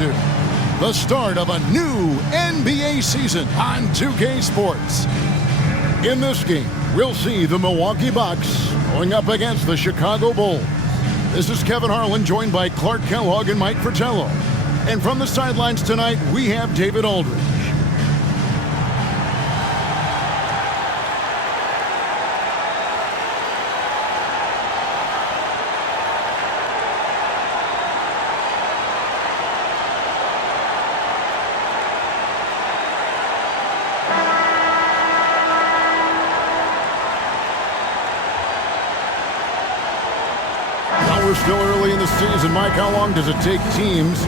into the start of a new NBA season on 2K Sports. In this game, we'll see the Milwaukee Bucks going up against the Chicago Bulls. This is Kevin Harlan, joined by Clark Kellogg and Mike Fratello. And from the sidelines tonight, we have David Aldridge. We're still early in the season. Mike, how long does it take teams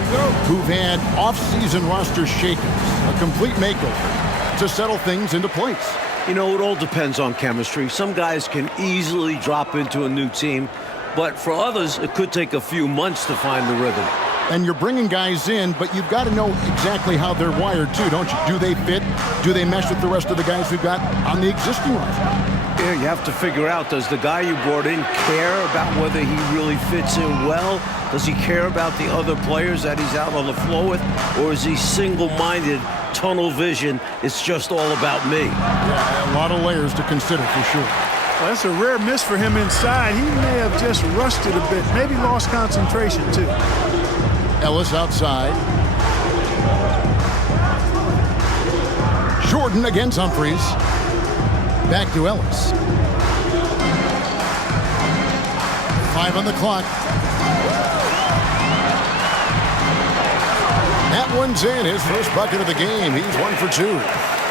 who've had off-season roster shakeups, a complete makeover, to settle things into place? You know, it all depends on chemistry. Some guys can easily drop into a new team, but for others, it could take a few months to find the rhythm. And you're bringing guys in, but you've got to know exactly how they're wired, too, don't you? Do they fit? Do they mesh with the rest of the guys we've got on the existing roster? Yeah, you have to figure out, does the guy you brought in care about whether he really fits in well? Does he care about the other players that he's out on the floor with? Or is he single-minded, tunnel vision, it's just all about me? Yeah, a lot of layers to consider for sure. Well, that's a rare miss for him inside. He may have just rushed it a bit, maybe lost concentration too. Ellis outside. Jordan against Humphries. Back to Ellis. 5 on the clock. That one's in, his first bucket of the game. He's 1 for 2.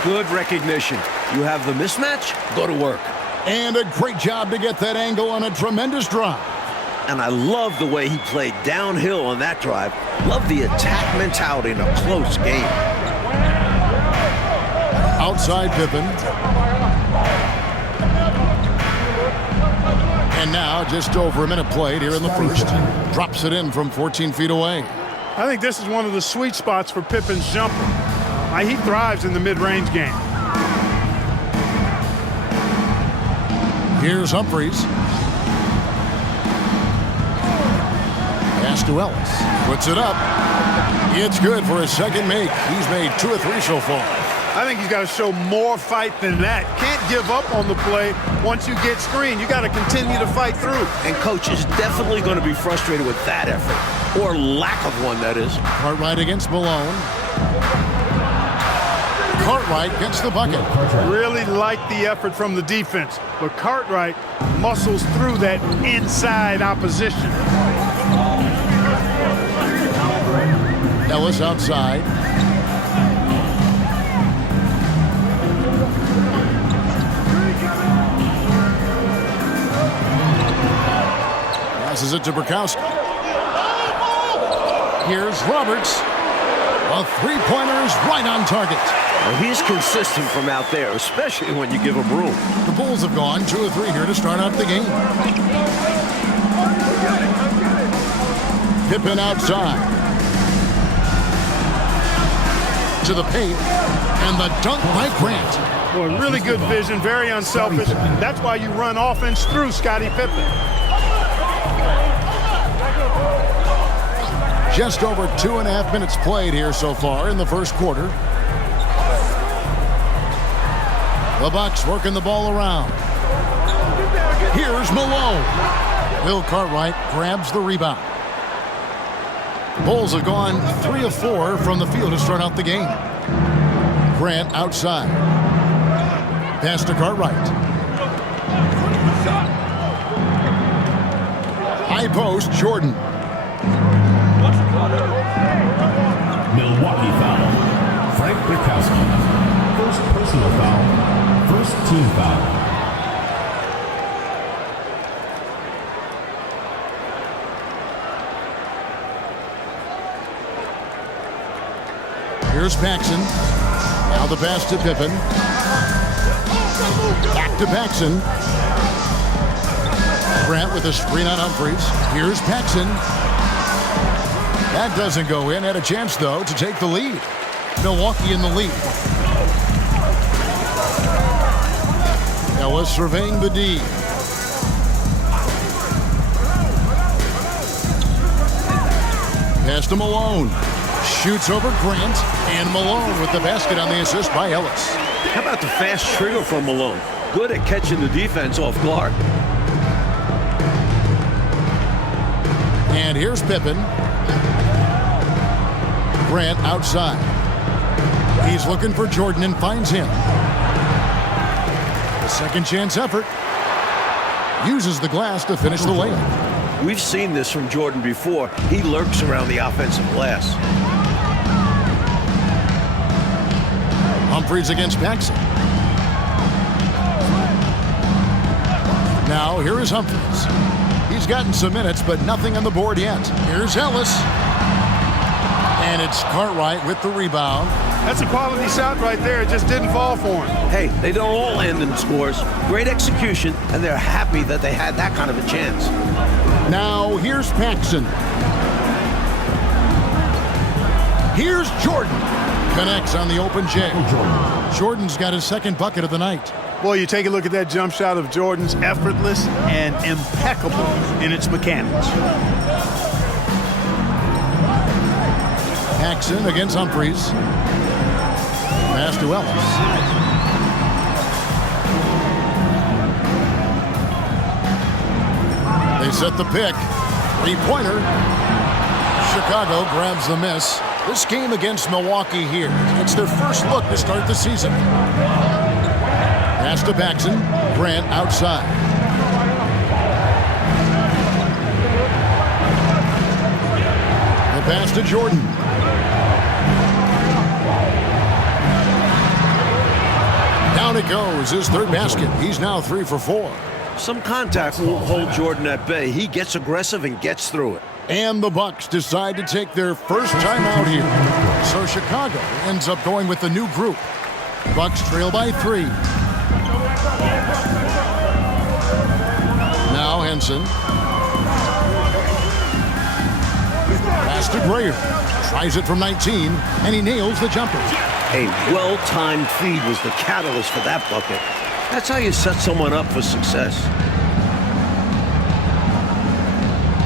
Good recognition. You have the mismatch, go to work. And a great job to get that angle on a tremendous drive. And I love the way he played downhill on that drive. Love the attack mentality in a close game. Outside Pippen. And now just over a minute played here in the first. Drops it in from 14 feet away. I think this is one of the sweet spots for Pippen's jumper. He thrives in the mid-range game. Here's Humphries. Pass to Ellis. Puts it up. It's good for his second make. He's made 2 or 3 so far. I think he's got to show more fight than that. Can't give up on the play once you get screened. You got to continue to fight through. And coach is definitely going to be frustrated with that effort, or lack of one, that is. Cartwright against Malone. Cartwright gets the bucket. Really like the effort from the defense, but Cartwright muscles through that inside opposition. Ellis outside. Passes it to Burkowski. Here's Roberts. A three-pointer is right on target. Well, he's consistent from out there, especially when you give him room. The Bulls have gone 2 or 3 here to start out the game. Pippen outside. To the paint. And the dunk by Grant. Boy, really good vision, very unselfish. That's why you run offense through Scottie Pippen. Just over 2.5 minutes played here so far in the first quarter. The Bucks working the ball around. Here's Malone. Will Cartwright grabs the rebound. The Bulls have gone 3 of 4 from the field to start out the game. Grant outside. Pass to Cartwright. High post, Jordan. Milwaukee foul. Frank Burkowski. First personal foul. First team foul. Here's Paxson. Now the pass to Pippen. Back to Paxson. Grant with a screen on Humphries. Here's Paxson. That doesn't go in. Had a chance, though, to take the lead. Milwaukee in the lead. Ellis surveying the D. Pass to Malone. Shoots over Grant, and Malone with the basket on the assist by Ellis. How about the fast trigger from Malone? Good at catching the defense off guard. And here's Pippen. Grant outside. He's looking for Jordan and finds him. The second chance effort. Uses the glass to finish the layup. We've seen this from Jordan before. He lurks around the offensive glass. Humphries against Paxson. Now here is Humphries. He's gotten some minutes, but nothing on the board yet. Here's Ellis. And it's Cartwright with the rebound. That's a quality shot right there. It just didn't fall for him. Hey, they don't all end in scores. Great execution, and they're happy that they had that kind of a chance. Now here's Paxson. Here's Jordan. Connects on the open J. Jordan's got his second bucket of the night. Boy, you take a look at that jump shot of Jordan's, effortless and impeccable in its mechanics. Paxson against Humphries. Pass to Ellis. They set the pick. Three-pointer. Chicago grabs the miss. This game against Milwaukee here. It's their first look to start the season. Pass to Paxson. Grant outside. The pass to Jordan. Down it goes. His third basket. He's now 3 for 4. Some contact won't hold Jordan at bay. He gets aggressive and gets through it. And the Bucks decide to take their first time out here. So Chicago ends up going with the new group. Bucks trail by 3. Now Henson. Pass to Grayer. Tries it from 19, and he nails the jumper. A well-timed feed was the catalyst for that bucket. That's how you set someone up for success.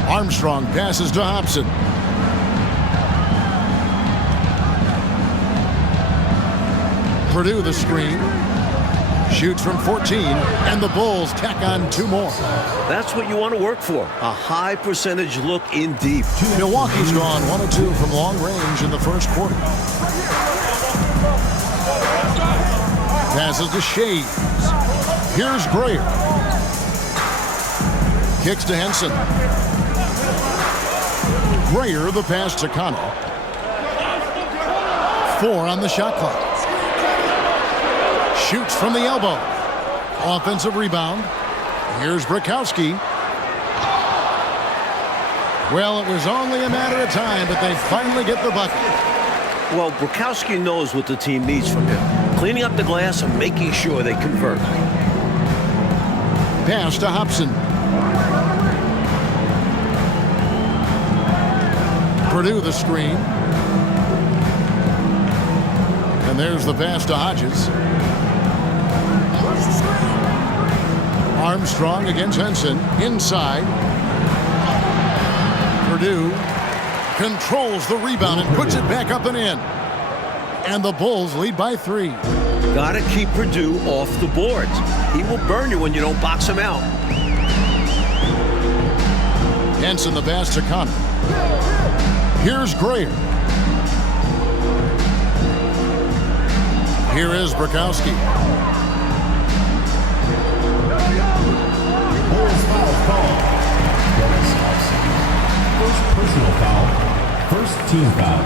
Armstrong passes to Hobson. Purdue the screen. Shoots from 14, and the Bulls tack on 2 more. That's what you want to work for. A high percentage look in deep. Milwaukee's gone 1 of 2 from long range in the first quarter. Passes to Shades. Here's Grayer. Kicks to Henson. Grayer the pass to Connor. 4 on the shot clock. Shoots from the elbow. Offensive rebound. Here's Brakowski. Well, it was only a matter of time, but they finally get the bucket. Well, Brakowski knows what the team needs from him. Cleaning up the glass and making sure they convert. Pass to Hobson. Purdue the screen. And there's the pass to Hodges. Armstrong against Henson. Inside. Purdue controls the rebound and puts it back up and in. And the Bulls lead by 3. Gotta keep Purdue off the boards. He will burn you when you don't box him out. Henson the pass to Connor. Here's Grayer. Here is Brakowski. Bulls foul call. Dennis Hobson. First personal foul. First team foul.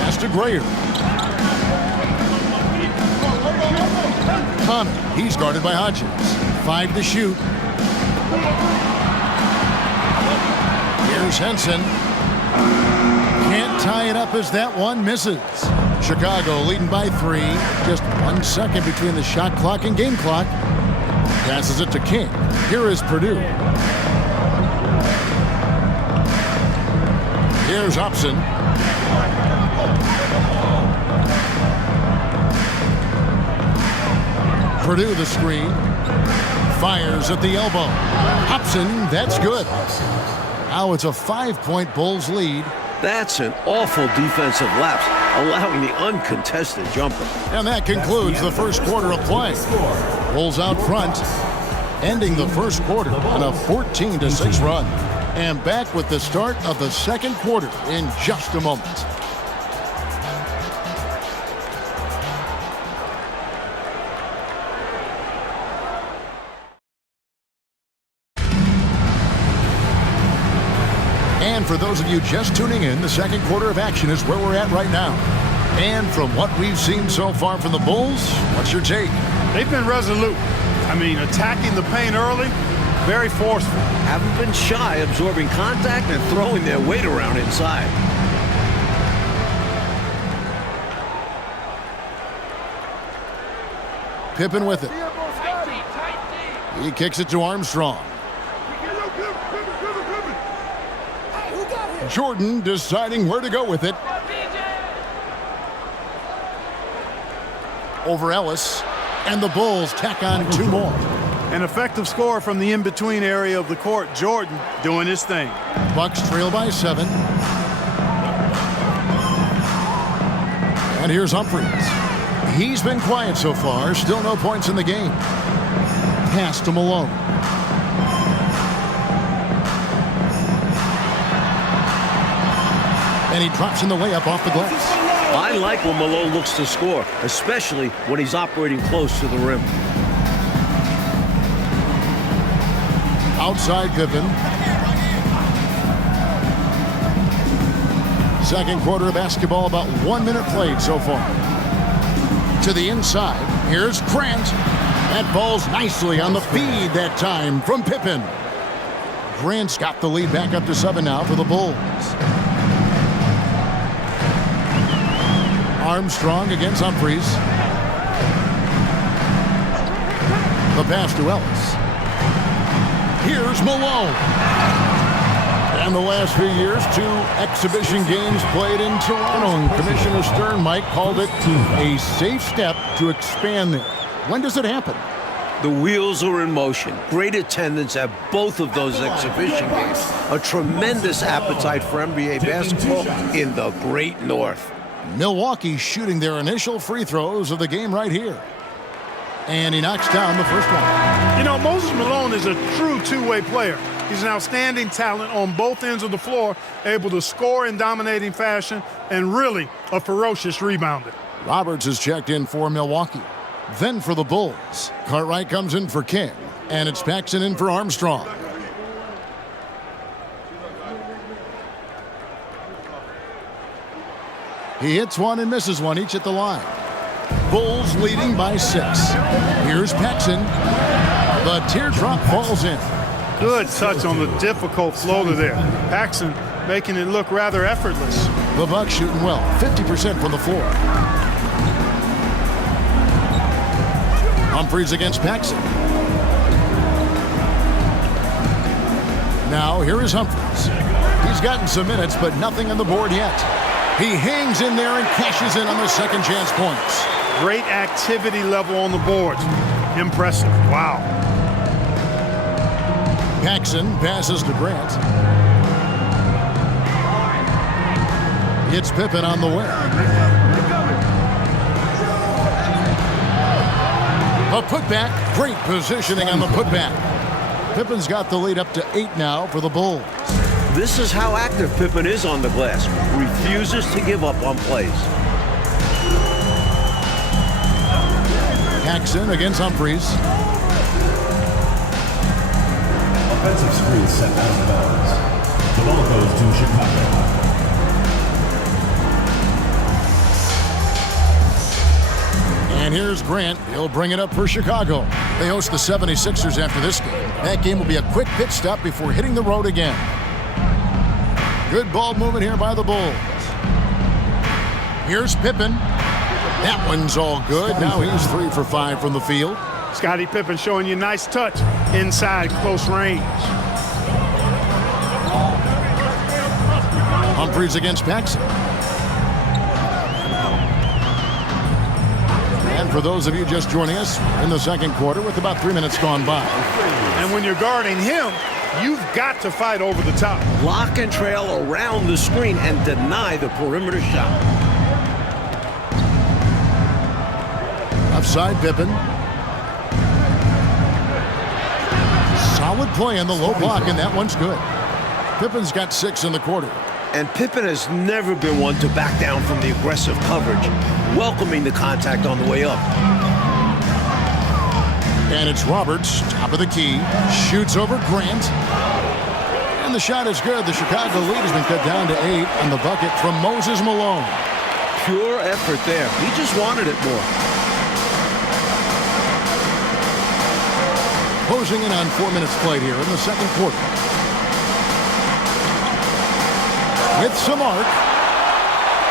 Pass to Grayer. Connor, he's guarded by Hodges. 5 to shoot. Here's Henson. Can't tie it up as that one misses. Chicago leading by 3. Just 1 second between the shot clock and game clock. Passes it to King. Here is Purdue. Here's Hobson. Purdue the screen. Fires at the elbow. Hobson, that's good. Now it's a 5-point Bulls lead. That's an awful defensive lapse, allowing the uncontested jumper. And that concludes the first quarter of play. Bulls out front, ending the first quarter on a 14-6 run. And back with the start of the second quarter in just a moment. And for those of you just tuning in, the second quarter of action is where we're at right now. And from what we've seen so far from the Bulls, what's your take? They've been resolute. I mean, attacking the paint early, very forceful. Haven't been shy, absorbing contact and throwing their weight around inside. Pippen with it. He kicks it to Armstrong. Jordan deciding where to go with it. Over Ellis. And the Bulls tack on 2 more. An effective score from the in-between area of the court. Jordan doing his thing. Bucks trail by 7. And here's Humphries. He's been quiet so far. Still no points in the game. Pass to Malone. And he drops in the layup off the glass. I like when Malone looks to score, especially when he's operating close to the rim. Outside Pippen. Second quarter of basketball, about 1 minute played so far. To the inside, here's Grant. That ball's nicely on the feed that time from Pippen. Grant's got the lead back up to 7 now for the Bulls. Armstrong against Humphries. The pass to Ellis. Here's Malone. And the last few years, 2 exhibition games played in Toronto. And Commissioner Stern, Mike, called it a safe step to expand there. When does it happen? The wheels are in motion. Great attendance at both of those exhibition games. A tremendous appetite for NBA basketball in the Great North. Milwaukee shooting their initial free throws of the game right here. And he knocks down the first one. You know, Moses Malone is a true two-way player. He's an outstanding talent on both ends of the floor, able to score in dominating fashion, and really a ferocious rebounder. Roberts is checked in for Milwaukee. Then for the Bulls, Cartwright comes in for King, and it's Paxson in for Armstrong. He hits one and misses one, each at the line. Bulls leading by 6. Here's Paxson. The teardrop falls in. Good touch on the difficult floater there. Paxson making it look rather effortless. The Bucks shooting well, 50% from the floor. Humphries against Paxson. Now here is Humphries. He's gotten some minutes, but nothing on the board yet. He hangs in there and cashes in on the second chance points. Great activity level on the boards. Impressive. Wow. Paxson passes to Grant. It's Pippen on the wing. A putback. Great positioning on the putback. Pippen's got the lead up to 8 now for the Bulls. This is how active Pippen is on the glass. Refuses to give up on plays. Paxson against Humphries. Offensive screen set out of bounds. The ball goes to Chicago. And here's Grant. He'll bring it up for Chicago. They host the 76ers after this game. That game will be a quick pit stop before hitting the road again. Good ball movement here by the Bulls. Here's Pippen. That one's all good. Now he's 3 for 5 from the field. Scottie Pippen showing you nice touch inside close range. Humphries against Paxson. And For those of you just joining us, in the second quarter with about 3 minutes gone by. And when you're guarding him, you've got to fight over the top. Lock and trail around the screen and deny the perimeter shot. Offside Pippen. Solid play on the low block, and that one's good. Pippen's got 6 in the quarter. And Pippen has never been one to back down from the aggressive coverage, welcoming the contact on the way up. And it's Roberts, top of the key, shoots over Grant. And the shot is good. The Chicago lead has been cut down to 8 on the bucket from Moses Malone. Pure effort there. He just wanted it more. Closing in on 4 minutes played here in the second quarter. With some arc.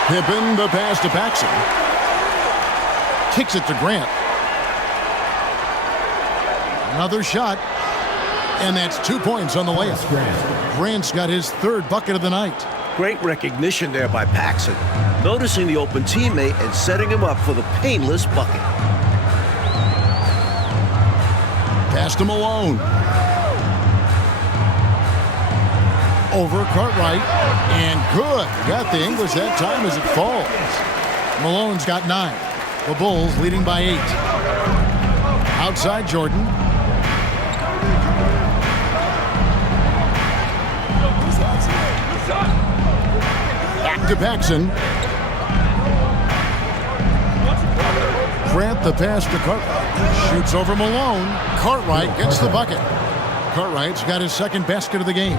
Pippen, the pass to Paxson. Kicks it to Grant. Another shot. And that's 2 points on the layup. Grant's got his 3rd bucket of the night. Great recognition there by Paxson, noticing the open teammate and setting him up for the painless bucket. Pass to Malone. Over Cartwright. And good. Got the English that time as it falls. Malone's got 9. The Bulls leading by 8. Outside Jordan. Back to Paxson. Grant the pass to Cartwright. Shoots over Malone. Cartwright gets the bucket. Cartwright's got his 2nd basket of the game.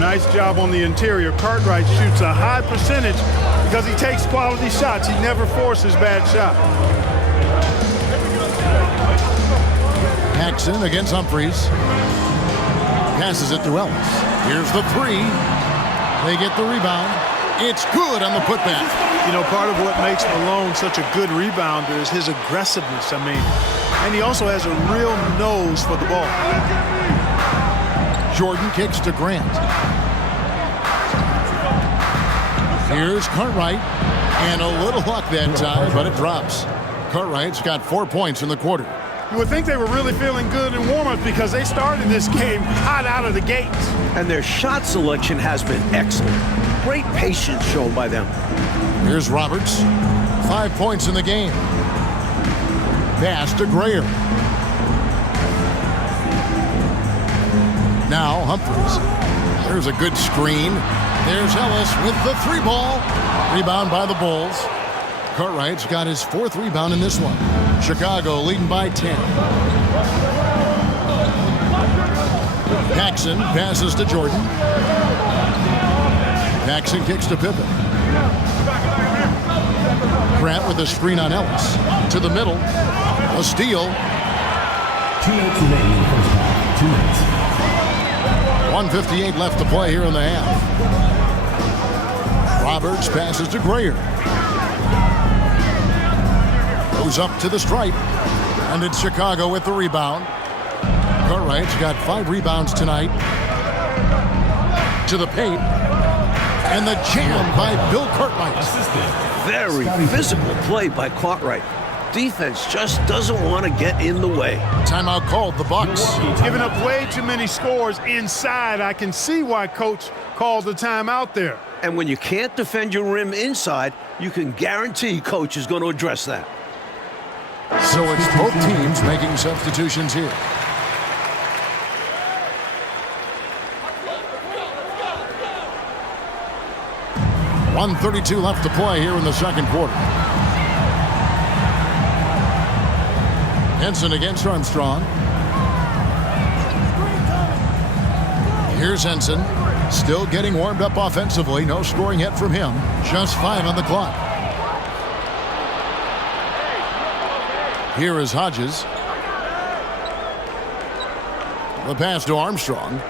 Nice job on the interior. Cartwright shoots a high percentage because he takes quality shots. He never forces bad shots. Paxson against Humphries. Passes it to Ellis. Here's the 3. They get the rebound. It's good on the putback. You know, part of what makes Malone such a good rebounder is his aggressiveness. And he also has a real nose for the ball. Jordan kicks to Grant. Here's Cartwright. And a little luck that time, but it drops. Cartwright's got 4 points in the quarter. You would think they were really feeling good in warm-ups because they started this game hot out of the gates. And their shot selection has been excellent. Great patience shown by them. Here's Roberts. 5 points in the game. Pass to Grayer. Now Humphries. There's a good screen. There's Ellis with the 3 ball. Rebound by the Bulls. Cartwright's got his 4th rebound in this one. Chicago leading by 10. Paxson passes to Jordan. Paxson kicks to Pippen. Grant with a screen on Ellis. To the middle. A steal. 2 minutes remaining in the first half. 2 minutes. 1:58 left to play here in the half. Roberts passes to Grayer. Goes up to the stripe. And it's Chicago with the rebound. Cartwright's got 5 rebounds tonight. To the paint. And the jam by Bill Cartwright. Very physical play by Cartwright. Defense just doesn't want to get in the way. Timeout called, the Bucks. Giving up way too many scores inside. I can see why Coach called the timeout there. And when you can't defend your rim inside, you can guarantee Coach is going to address that. So it's both teams making substitutions here. .132 left to play here in the second quarter. Henson against Armstrong. Here's Henson. Still getting warmed up offensively. No scoring yet from him. Just 5 on the clock. Here is Hodges. The pass to Armstrong.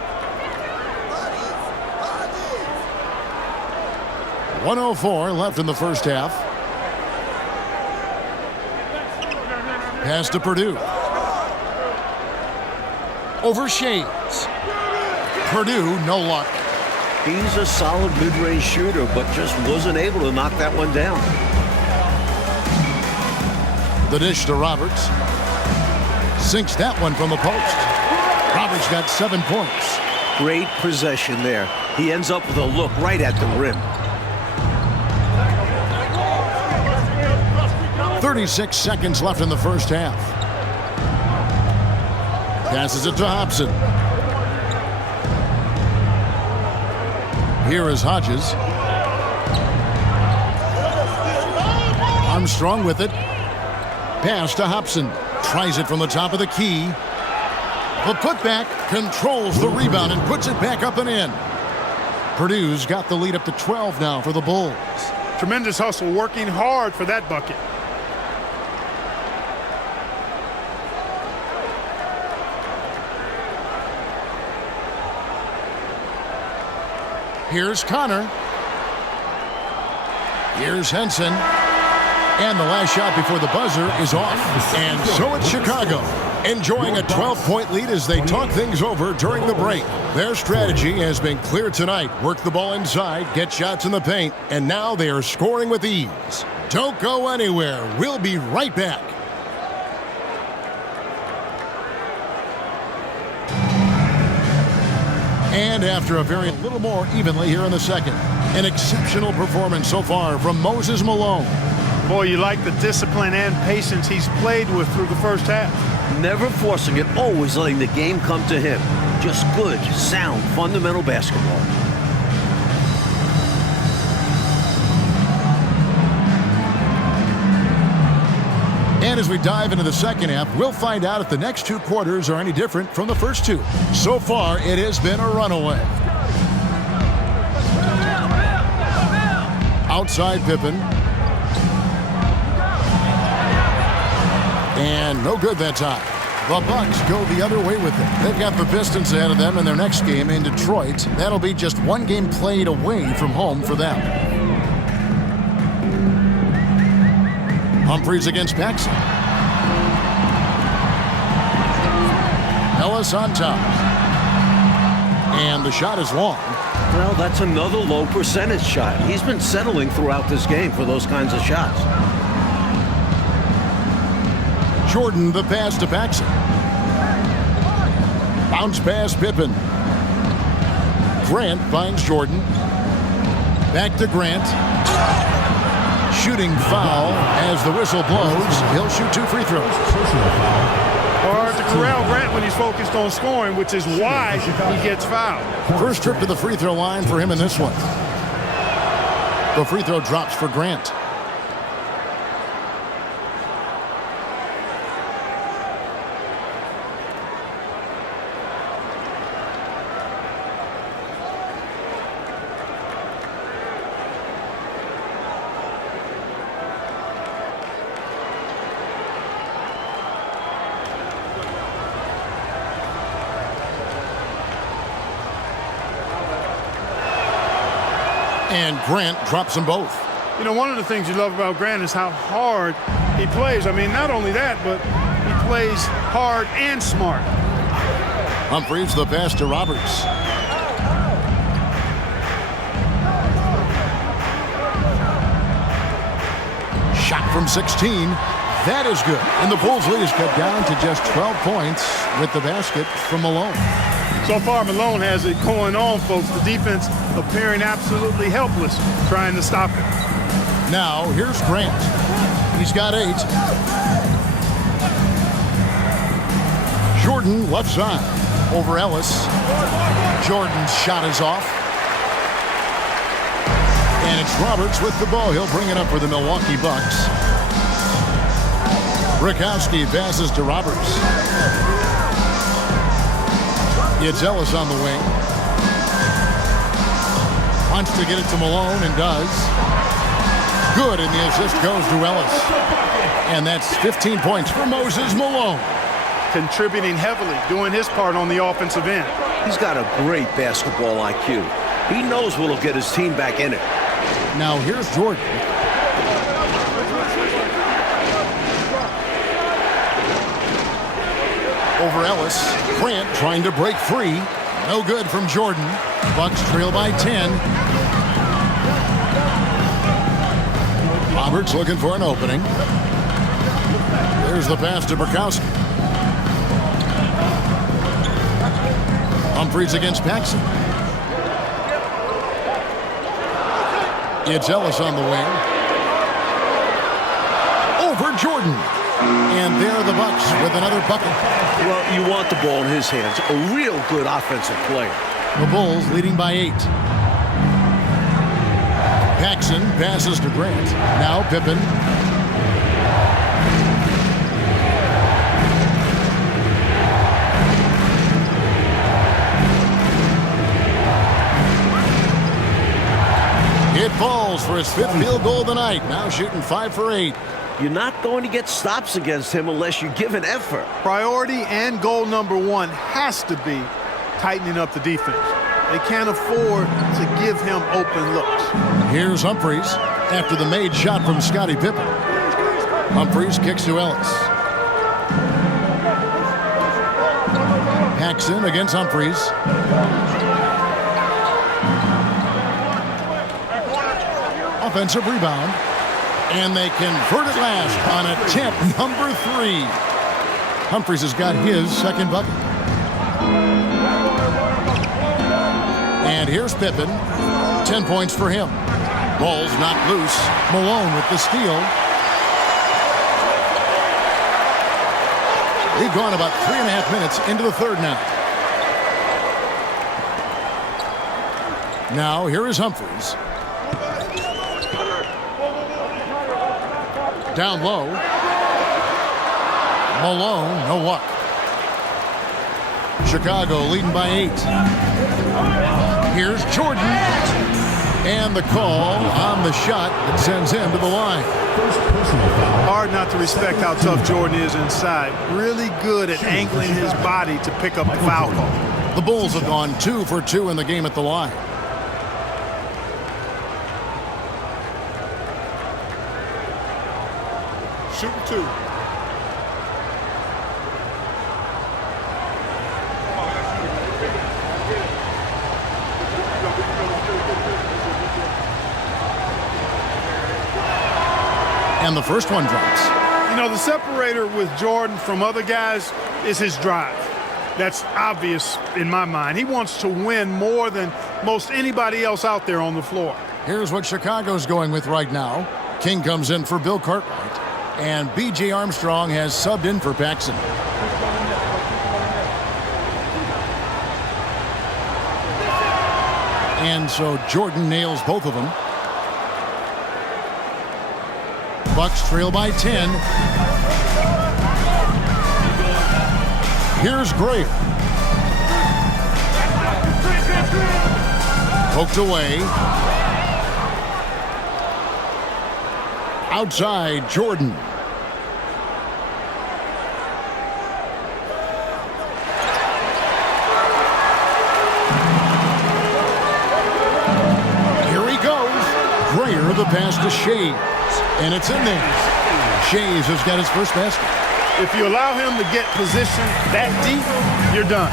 1:04 left in the first half. Pass to Purdue. Over Shades. Purdue, no luck. He's a solid mid-range shooter, but just wasn't able to knock that one down. The dish to Roberts. Sinks that one from the post. Roberts got 7 points. Great possession there. He ends up with a look right at the rim. 36 seconds left in the first half. Passes it to Hobson. Here is Hodges. Armstrong with it. Pass to Hobson. Tries it from the top of the key. The putback controls the rebound and puts it back up and in. Purdue's got the lead up to 12 now for the Bulls. Tremendous hustle, working hard for that bucket. Here's Connor. Here's Henson. And the last shot before the buzzer is off. And so it's Chicago, enjoying a 12-point lead as they talk things over during the break. Their strategy has been clear tonight. Work the ball inside, get shots in the paint, and now they are scoring with ease. Don't go anywhere. We'll be right back. And after a little more evenly here in the second, an exceptional performance so far from Moses Malone. Boy, you like the discipline and patience he's played with through the first half. Never forcing it, always letting the game come to him. Just good, sound, fundamental basketball. And as we dive into the second half, we'll find out if the next 2 quarters are any different from the first 2. So far, it has been a runaway. Outside Pippen. And no good that time. The Bucks go the other way with it. They've got the Pistons ahead of them in their next game in Detroit. That'll be just 1 game played away from home for them. Humphries against Paxson. Ellis on top. And the shot is long. Well, that's another low percentage shot. He's been settling throughout this game for those kinds of shots. Jordan the pass to Paxson. Bounce pass Pippen. Grant finds Jordan. Back to Grant. Shooting foul as the whistle blows. He'll shoot 2 free throws. Hard to corral Grant when he's focused on scoring, which is why he gets fouled. First trip to the free throw line for him in this one. The free throw drops for Grant. And Grant drops them both. You know, one of the things you love about Grant is how hard he plays. I mean, not only that, but he plays hard and smart. Humphries the pass to Roberts. Shot from 16. That is good. And the Bulls lead is cut down to just 12 points with the basket from Malone. So far, Malone has it going on, folks. The defense appearing absolutely helpless trying to stop it. Now, here's Grant. He's got 8. Jordan left side over Ellis. Jordan's shot is off. And it's Roberts with the ball. He'll bring it up for the Milwaukee Bucks. Rakowski passes to Roberts. It's Ellis on the wing. Wants to get it to Malone and does. Good, and the assist goes to Ellis. And that's 15 points for Moses Malone. Contributing heavily, doing his part on the offensive end. He's got a great basketball IQ. He knows what'll get his team back in it. Now here's Jordan. Over Ellis. Grant trying to break free. No good from Jordan. Bucks trail by 10. Roberts looking for an opening. There's the pass to Burkowski. Humphries against Paxson. It's Ellis on the wing. Over Jordan. And there are the Bucks with another bucket. Well, you want the ball in his hands. A real good offensive player. The Bulls leading by 8. Paxson passes to Grant. Now Pippen. It falls for his 5th field goal of the night. Now shooting 5 for 8. You're not going to get stops against him unless you give an effort. Priority and goal number 1 has to be tightening up the defense. They can't afford to give him open looks. Here's Humphries after the made shot from Scottie Pippen. Humphries kicks to Ellis. Paxson against Humphries. Offensive rebound. And they convert it last on attempt number 3. Humphries has got his 2nd bucket. And here's Pippen. 10 points for him. Ball's knocked loose. Malone with the steal. We've gone about 3.5 minutes into the 3rd now. Now here is Humphries. Down low. Malone, no luck. Chicago leading by 8. Here's Jordan. And the call on the shot that sends him to the line. Hard not to respect how tough Jordan is inside. Really good at angling his body to pick up the foul call. The Bulls have gone 2 for 2 in the game at the line. Shooting 2. And the first one drops. You know, the separator with Jordan from other guys is his drive. That's obvious in my mind. He wants to win more than most anybody else out there on the floor. Here's what Chicago's going with right now. King comes in for Bill Cartwright. And B.J. Armstrong has subbed in for Paxson. And so Jordan nails both of them. Bucks trail by 10. Here's Gray. Poked away. Outside, Jordan. Here he goes. Grayer, the pass to Shays. And it's in there. Shays has got his first basket. If you allow him to get position that deep, you're done.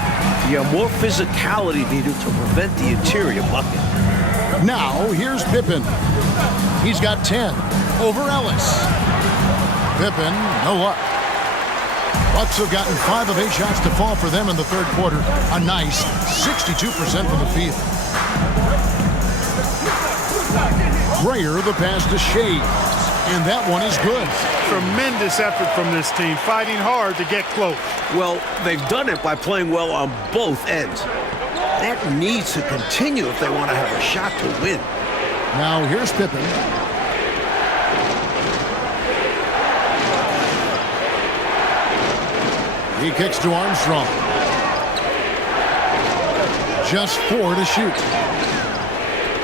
Yeah, more physicality needed to prevent the interior bucket. Now, here's Pippen. He's got 10 over Ellis. Pippen, no luck. Bucks have gotten 5 of 8 shots to fall for them in the 3rd quarter. A nice 62% from the field. Grayer, the pass to Shays. And that one is good. Tremendous effort from this team, fighting hard to get close. Well, they've done it by playing well on both ends. That needs to continue if they want to have a shot to win. Now here's Pippen. He kicks to Armstrong. Just 4 to shoot.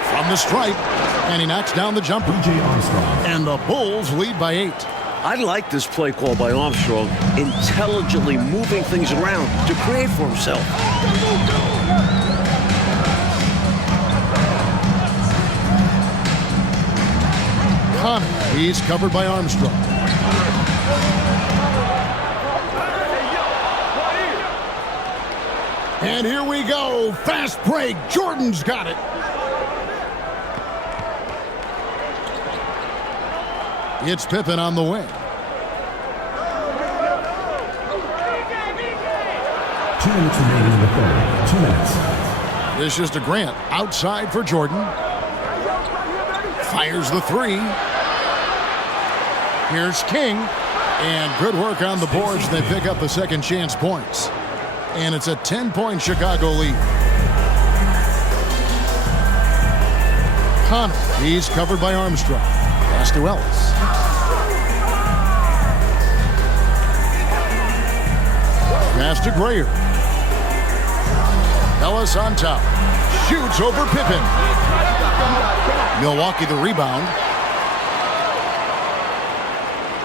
From the stripe, and he knocks down the jumper. And the Bulls lead by 8. I like this play call by Armstrong, intelligently moving things around to create for himself. He's covered by Armstrong. And here we go. Fast break. Jordan's got it. It's Pippen on the wing. 2 minutes remaining in the third. 2 minutes. This is to Grant. Outside for Jordan. Fires the three. Here's King. And good work on the boards. They pick up the second chance points. And it's a 10-point Chicago lead. Connor. He's covered by Armstrong. Pass to Ellis. Pass to Grayer. Ellis on top. Shoots over Pippen. Milwaukee the rebound.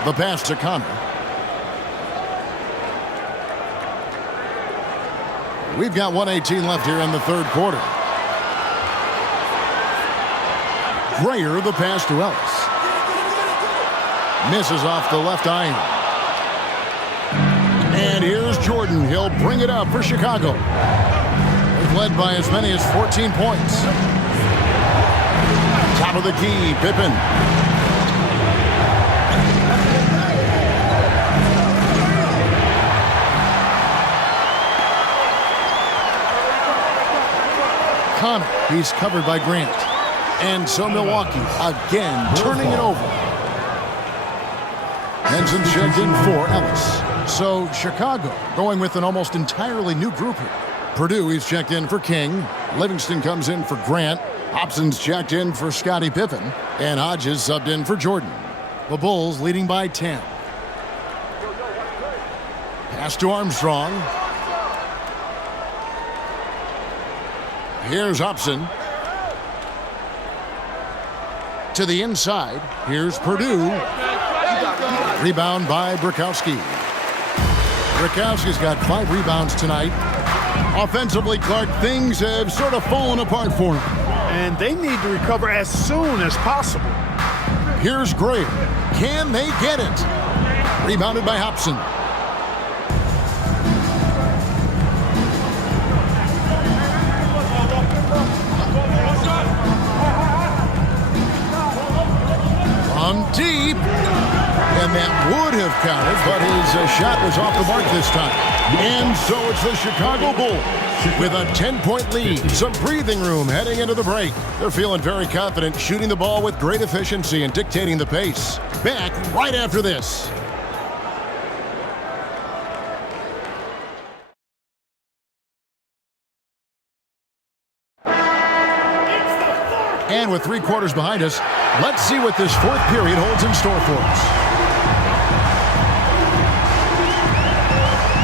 The pass to Connor. We've got 1:18 left here in the third quarter. Grayer, the pass to Ellis. Misses off the left iron. And here's Jordan. He'll bring it up for Chicago. They've led by as many as 14 points. Top of the key, Pippen. Connor, he's covered by Grant. And so Milwaukee again turning it over. Henson checked in for Ellis. So Chicago going with an almost entirely new group here. Purdue, he's checked in for King. Livingston comes in for Grant. Hobson's checked in for Scottie Pippen. And Hodges subbed in for Jordan. The Bulls leading by 10. Pass to Armstrong. Here's Hobson. To the inside. Here's Purdue. Rebound by Bukowski. Bukowski's got 5 rebounds tonight. Offensively, Clark, things have sort of fallen apart for him. And they need to recover as soon as possible. Here's Grayer. Can they get it? Rebounded by Hobson. From deep. And that would have counted, but his shot was off the mark this time. And so it's the Chicago Bulls with a 10-point lead. Some breathing room heading into the break. They're feeling very confident, shooting the ball with great efficiency and dictating the pace. Back right after this. And with 3 quarters behind us, let's see what this fourth period holds in store for us.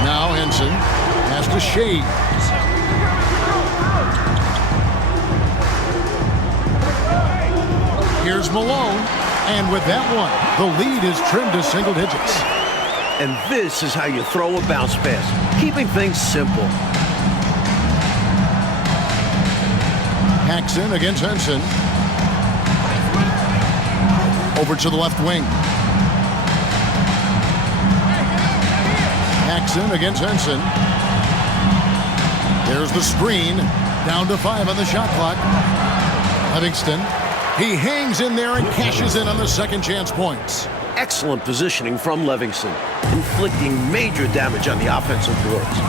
Now Henson has to shade. Here's Malone, and with that one, the lead is trimmed to single digits. And this is how you throw a bounce pass, keeping things simple. Paxson against Henson. Over to the left wing. Paxson against Henson. There's the screen. Down to 5 on the shot clock. Livingston. He hangs in there and cashes in on the second chance points. Excellent positioning from Livingston, inflicting major damage on the offensive boards.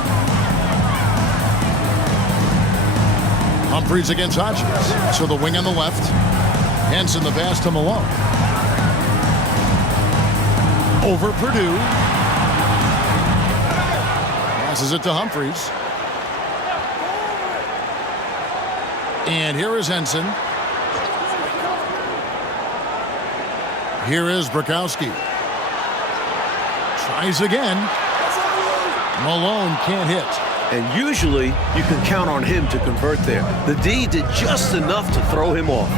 Humphries against Hodges. So the wing on the left. Henson the pass to Malone. Over Purdue. Passes it to Humphries. And here is Henson. Here is Bukowski. Tries again. Malone can't hit. And usually, you can count on him to convert there. The D did just enough to throw him off.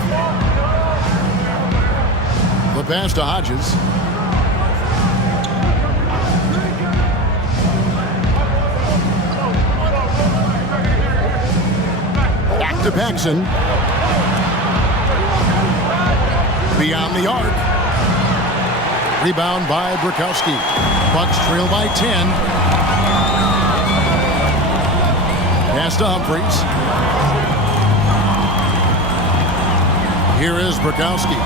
The pass to Hodges. Back to Paxson. Beyond the arc. Rebound by Bukowski. Bucks trail by 10. Pass to Humphries. Here is Bukowski.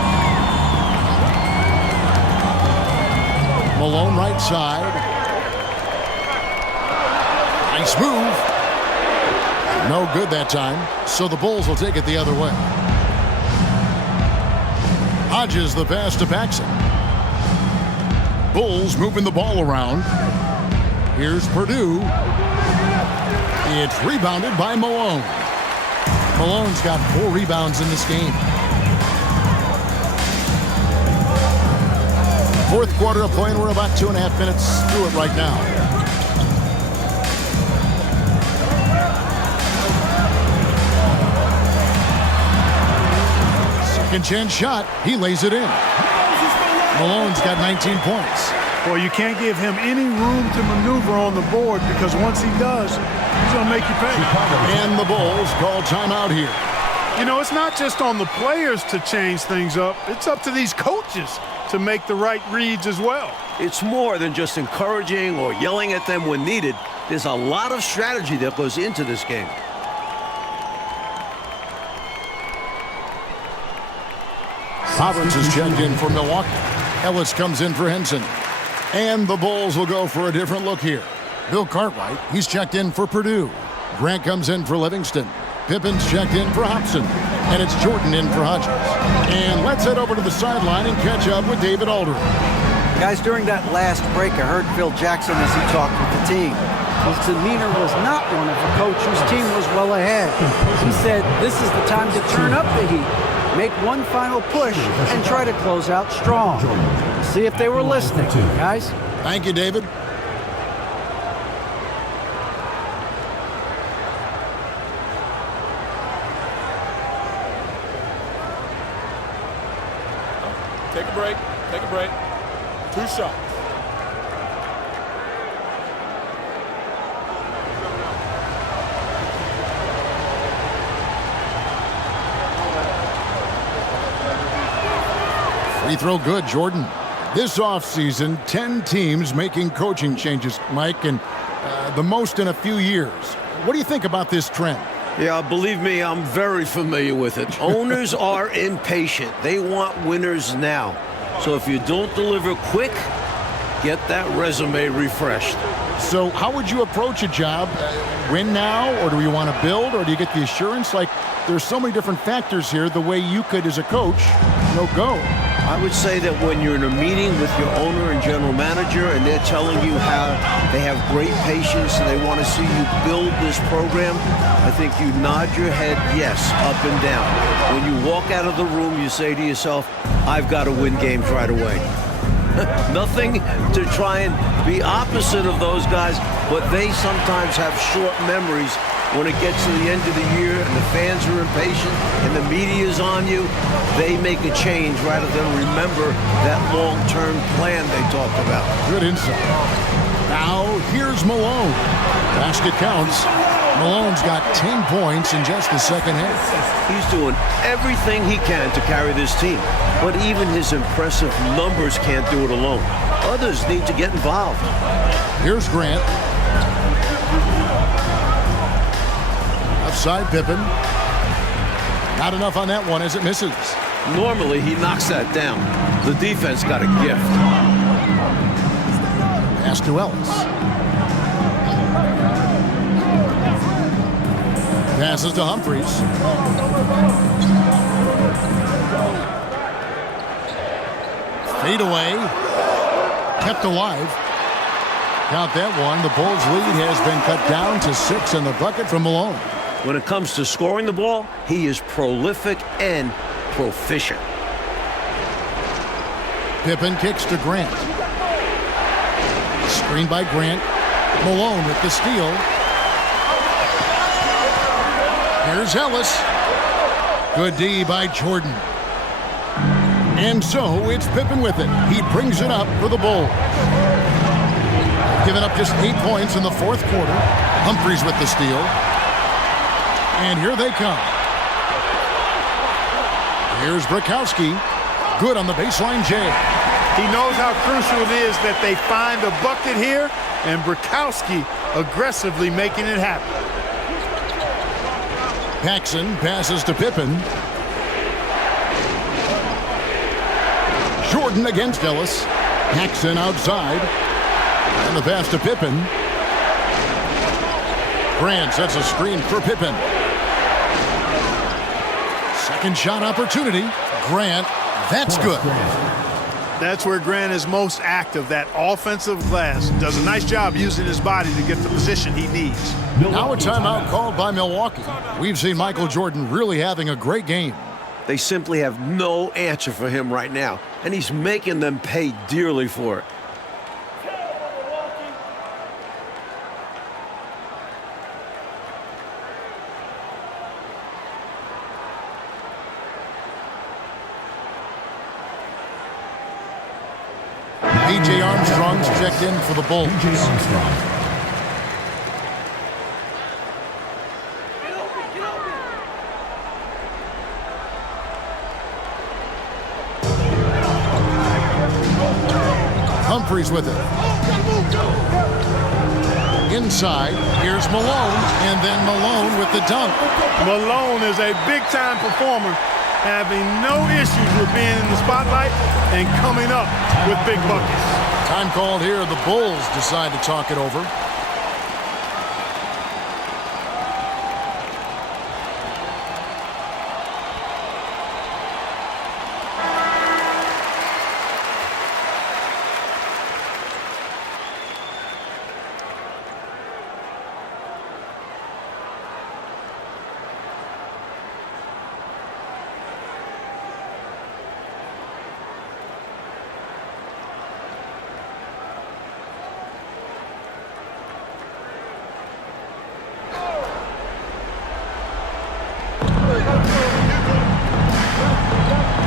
Malone right side. Nice move. No good that time, so the Bulls will take it the other way. Hodges the pass to Paxson. Bulls moving the ball around. Here's Purdue. It's rebounded by Malone. Malone's got 4 rebounds in this game. Fourth quarter of play, and we're about 2.5 minutes through it right now. Second chance shot. He lays it in. Malone's got 19 points. Well, you can't give him any room to maneuver on the board because once he does, he's going to make you pay. And the Bulls call timeout here. You know, it's not just on the players to change things up. It's up to these coaches to make the right reads as well. It's more than just encouraging or yelling at them when needed. There's a lot of strategy that goes into this game. Roberts is checked in for Milwaukee. Ellis comes in for Henson. And the Bulls will go for a different look here. Bill Cartwright, he's checked in for Purdue. Grant comes in for Livingston. Pippen's checked in for Hobson. And it's Jordan in for Hodges. And let's head over to the sideline and catch up with David Aldridge. Guys, during that last break, I heard Phil Jackson as he talked with the team. His demeanor was not one of a coach whose team was well ahead. He said, this is the time to turn up the heat, make one final push, and try to close out strong. See if they were listening, guys. Thank you, David. Take a break. Take a break. 2 shots. Free throw good, Jordan. This offseason, 10 teams making coaching changes, Mike, and the most in a few years. What do you think about this trend? Yeah, believe me, I'm very familiar with it. Owners are impatient. They want winners now. So if you don't deliver quick, get that resume refreshed. So how would you approach a job? Win now, or do you want to build, or do you get the assurance? Like, there's so many different factors here, the way you could, as a coach, go. I would say that when you're in a meeting with your owner and general manager and they're telling you how they have great patience and they want to see you build this program, I think you nod your head yes, up and down. When you walk out of the room, you say to yourself, I've got to win games right away. Nothing to try and be opposite of those guys, but they sometimes have short memories when it gets to the end of the year and the fans are impatient and the media's on you. They make a change rather than remember that long-term plan they talked about. Good insight. Now, here's Malone. Basket counts. Malone's got 10 points in just the second half. He's doing everything he can to carry this team, but even his impressive numbers can't do it alone. Others need to get involved. Here's Grant. Outside Pippen. Not enough on that one as it misses. Normally, he knocks that down. The defense got a gift. Pass to Ellis. Passes to Humphries. Fade away. Kept alive. Count that one. The Bulls' lead has been cut down to 6 in the bucket from Malone. When it comes to scoring the ball, he is prolific and proficient. Pippen kicks to Grant. Screen by Grant. Malone with the steal. Here's Ellis. Good D by Jordan. And so it's Pippen with it. He brings it up for the Bulls. Giving up just 8 points in the fourth quarter. Humphries with the steal. And here they come. Here's Brakowski. Good on the baseline J. He knows how crucial it is that they find a bucket here, and Brakowski aggressively making it happen. Paxson passes to Pippen. Jordan against Ellis. Paxson outside. And the pass to Pippen. Grant sets a screen for Pippen. Second shot opportunity. Grant, that's good. That's where Grant is most active, that offensive glass. Does a nice job using his body to get the position he needs. Now a timeout called by Milwaukee. We've seen Michael Jordan really having a great game. They simply have no answer for him right now, and he's making them pay dearly for it. B.J. Armstrong's checked in for the Bulls. B.J. Armstrong. Humphries with it. Inside, here's Malone, and then Malone with the dunk. Malone is a big-time performer, having no issues with being in the spotlight and coming up with big buckets. Time called here. The Bulls decide to talk it over.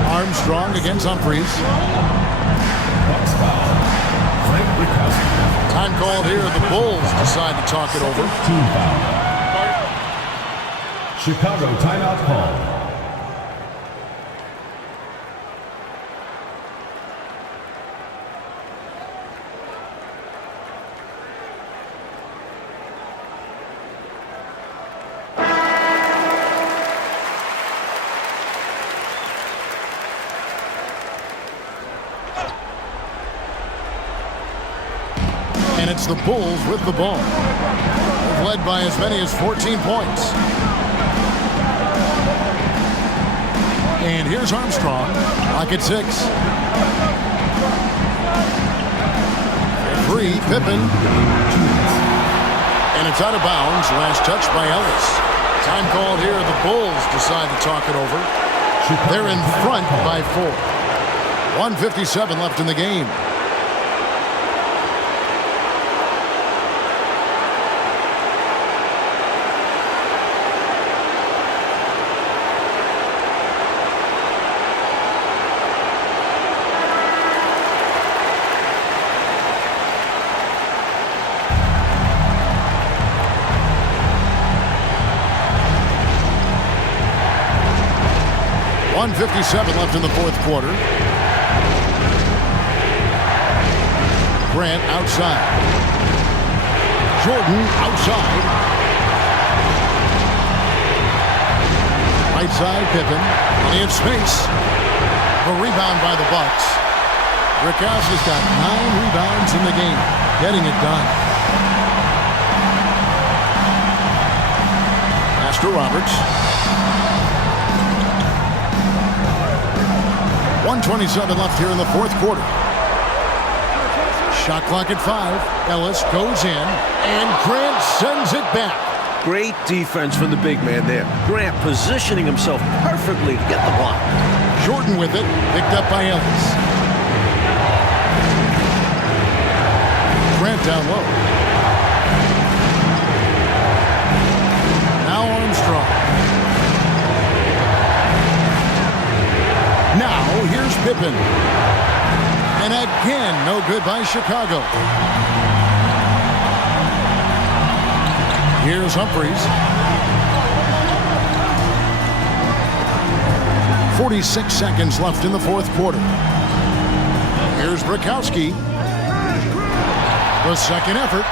Armstrong against Humphries. Bucks foul. Frank Rikowski. Time called here. The Bulls decide to talk it over. Team foul. Chicago timeout called. And it's the Bulls with the ball. They've led by as many as 14 points. And here's Armstrong. Clock at 6. Free, Pippen. And it's out of bounds. Last touch by Ellis. Time called here. The Bulls decide to talk it over. They're in front by 4. 1:57 left in the game. .57 left in the fourth quarter. Grant outside. Jordan outside. Right side, Pippen. Plenty of space. A rebound by the Bucks. Rikowski's got 9 rebounds in the game. Getting it done. Pass to Roberts. 1:27 left here in the fourth quarter. Shot clock at 5. Ellis goes in, and Grant sends it back. Great defense from the big man there. Grant positioning himself perfectly to get the block. Jordan with it, picked up by Ellis. Grant down low. Now Armstrong. Now here's Pippen. And again, no good by Chicago. Here's Humphries. 46 seconds left in the fourth quarter. Here's Rikowski. The second effort.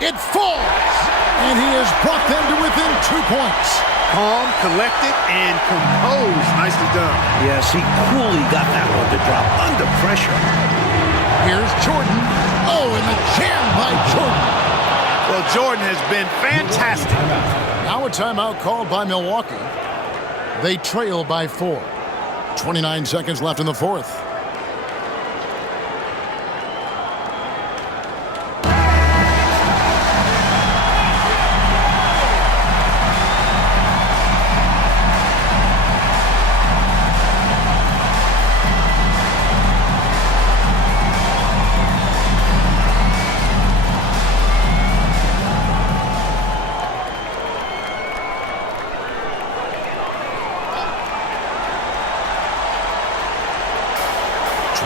It falls! And he has brought them to within 2 points. Calm, collected, and composed. Nicely done. Yes, he coolly got that one to drop under pressure. Here's Jordan. Oh, and the jam by Jordan. Well, Jordan has been fantastic. Now a timeout called by Milwaukee. They trail by 4. 29 seconds left in the fourth.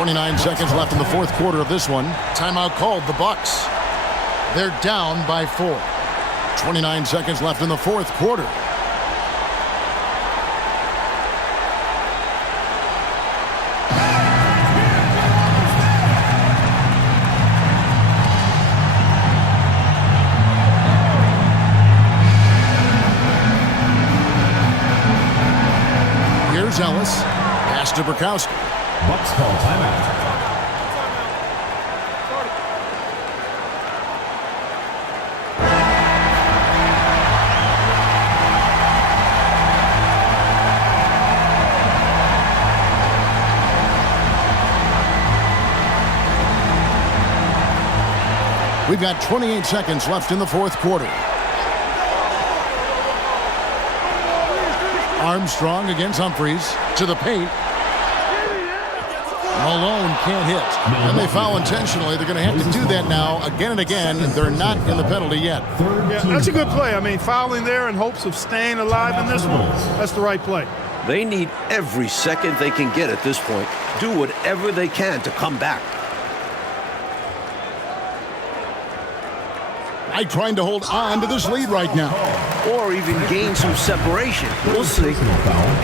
.29 seconds left in the fourth quarter of this one. Timeout called the Bucks. They're down by 4. 29 seconds left in the fourth quarter. Here's Ellis. Pass to Burkowski. Bucks call timeout. We've got 28 seconds left in the fourth quarter. Armstrong against Humphries to the paint. Malone can't hit. And they foul intentionally. They're going to have to do that now again and again. They're not in the penalty yet. Yeah, that's a good play. I mean, fouling there in hopes of staying alive in this one, that's the right play. They need every second they can get at this point. Do whatever they can to come back. I'm trying to hold on to this lead right now. Or even gain some separation. We'll see. Foul.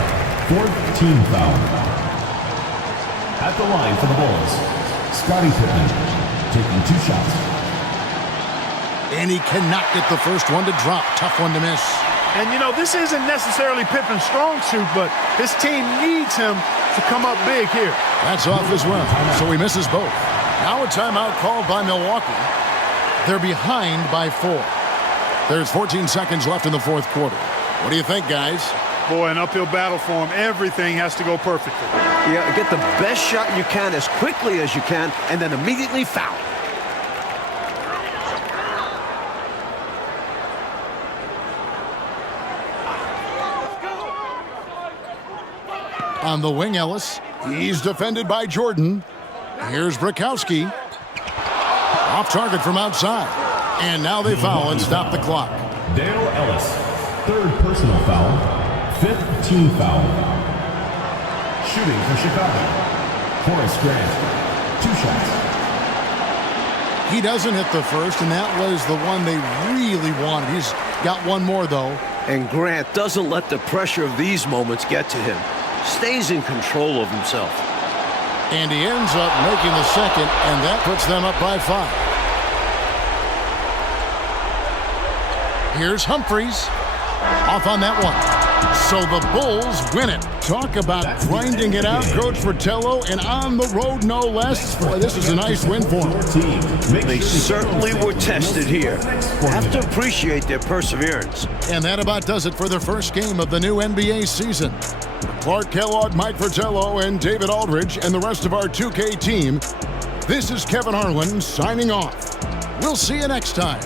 Fourth team foul. At the line for the Bulls, Scottie Pippen taking 2 shots. And he cannot get the first one to drop. Tough one to miss. And, you know, this isn't necessarily Pippen's strong suit, but his team needs him to come up big here. That's off as well, so he misses both. Now a timeout called by Milwaukee. They're behind by 4. There's 14 seconds left in the fourth quarter. What do you think, guys? Boy, an uphill battle for him. Everything has to go perfectly. Yeah, get the best shot you can as quickly as you can, and then immediately foul. On the wing, Ellis. He's defended by Jordan. Here's Burkowski. Off target from outside. And now they foul and stop the clock. Dale Ellis, 3rd personal foul. 5th team foul. Shooting for Chicago, Horace Grant, 2 shots. He doesn't hit the first, and that was the one they really wanted. He's got one more, though. And Grant doesn't let the pressure of these moments get to him. Stays in control of himself. And he ends up making the second, and that puts them up by 5. Here's Humphries. Off on that one. So the Bulls win it. Talk about grinding it out, Coach Fratello, and on the road no less. Boy, this is a nice win for them. They certainly were tested here. Have to appreciate their perseverance. And that about does it for the first game of the new NBA season. Clark Kellogg, Mike Fratello, and David Aldridge, and the rest of our 2K team, this is Kevin Harlan signing off. We'll see you next time.